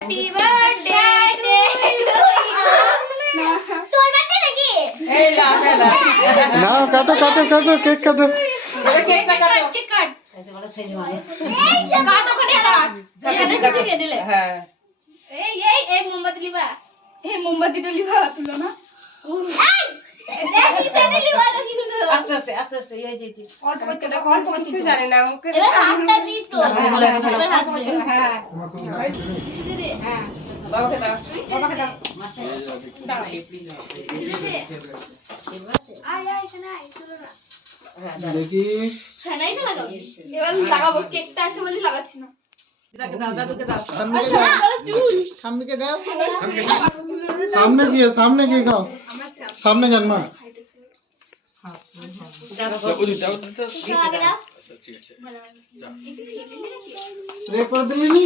happy birthday তোর birthday নাকি এই লা হেলা না কাটো কাটো কাটো কেক কাটো কেকটা কাটো কেক কাট এই যে বলে সেই মানুষ এই যে কাট ওখানে কাট হ্যাঁ এই মোমবাতি লিবা এই মোমবাতিটা লিবা তুলো না এই দেখি সেটা লিবা তো কিন্তু আস্তে আস্তে আস্তে আস্তে এই যে অল্প কিছু জানে না মুখে এবার হাতটা দিই তো এবার হাত দে হ্যাঁ দে দে হ্যাঁ বাবাকে দাও দাও আয় এখানে আয় তুলো না দেখি হ্যাঁ নাই না লাগাও এবার লাগাবো কেকটা আছে বলে লাগাচ্ছি না দাদুকে দাও দাদুকে দাও সামনে দাও সামনে গিয়ে খাও সামনে যান মা স্প্রে করে দিবি